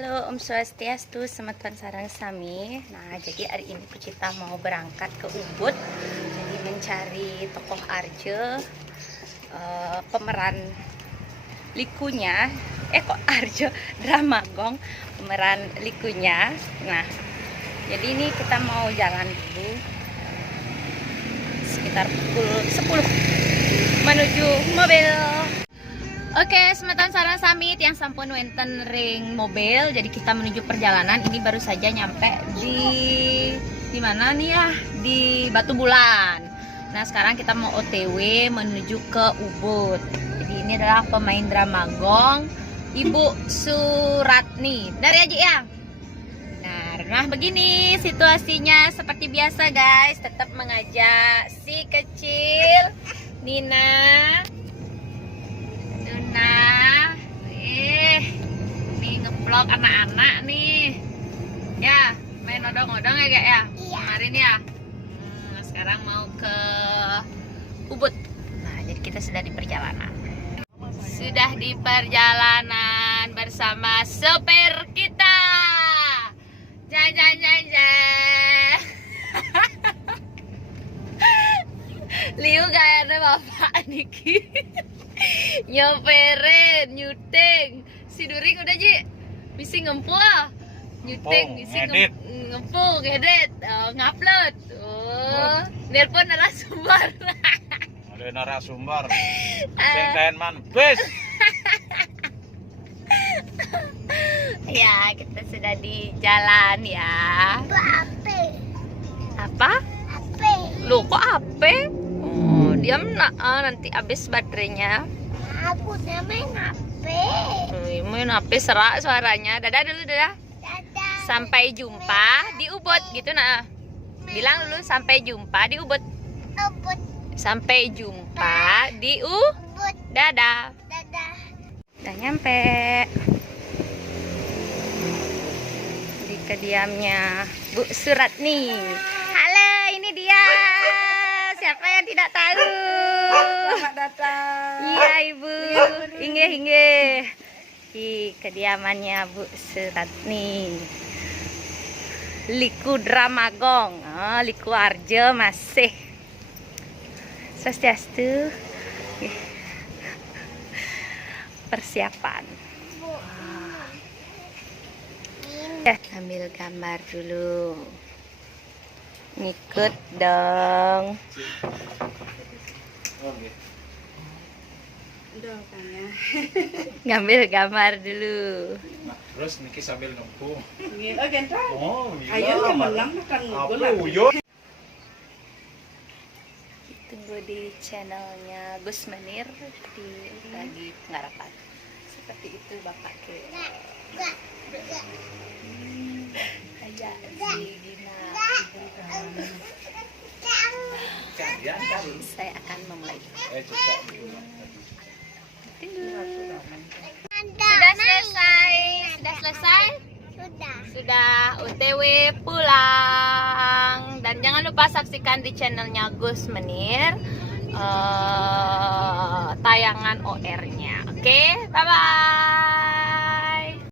Halo, Om Swastiastu, Semeton Sarang Sami. Nah, jadi hari ini kita mau berangkat ke Ubud. Jadi mencari tokoh Arjo, pemeran likunya. Kok Arjo? Dramagong, pemeran likunya. Nah, jadi ini kita mau jalan dulu sekitar pukul 10 menuju mobil. Oke, Semeton Sarang Sami yang sampun wenten ring mobil. Jadi kita menuju perjalanan. Ini baru saja nyampe di mana nih ya? Di Batu Bulan. Nah, sekarang kita mau OTW menuju ke Ubud. Jadi ini adalah pemain Dramagong, Ibu Suratni. Dari aja ya. Nah, begini situasinya seperti biasa, guys. Tetap mengajak si kecil Nina. Nah, nih ngevlog anak-anak nih. Ya, main odong-odong ya kak ya? Iya. Kemarin ya. Sekarang mau ke Ubud. Nah, jadi kita sudah di perjalanan. Sudah di perjalanan bersama sopir kita. Jangan. Liu gak ada bapak Niki. Nyoperin, nyuting. Si During udah Ji, bisi ngempul nyuting, bisi ngempul, ngedit, ngupload. Nelpon narasumber. Ada narasumber. Sing man bes. Ya, kita sudah di jalan ya. Apa? Loh, kok apa? Oh, diam nak, nanti habis baterainya. Aku main HP. Main HP serak suaranya. Dadah dulu, dadah. Dadah. Sampai jumpa di Ubud gitu nah. Bilang dulu sampai jumpa di Ubud. Ubud. Sampai jumpa di Ubud. Dadah. Dadah. Udah nyampe di kediamnya Bu Suratni. Halo, ini dia. Siapa yang tidak tahu? Selamat datang. Iya Ibu. Hinge. Di kediamannya Bu Suratni. Liku Dramagong. Liku Arjo masih. Swastiastu. Persiapan. Ambil gambar dulu. Ngikut dong. Ngambil gambar dulu. Nah, terus Niki sambil nempung. Oh, Ayo menang makan Tunggu di channelnya Gus Menir di lagi penggarapan. Seperti itu Bapak ke. Ajak si Gina. Saya akan memulai. Sudah selesai? Sudah OTW pulang. Dan jangan lupa saksikan di channelnya Gus Menir tayangan OR-nya. Oke, bye-bye.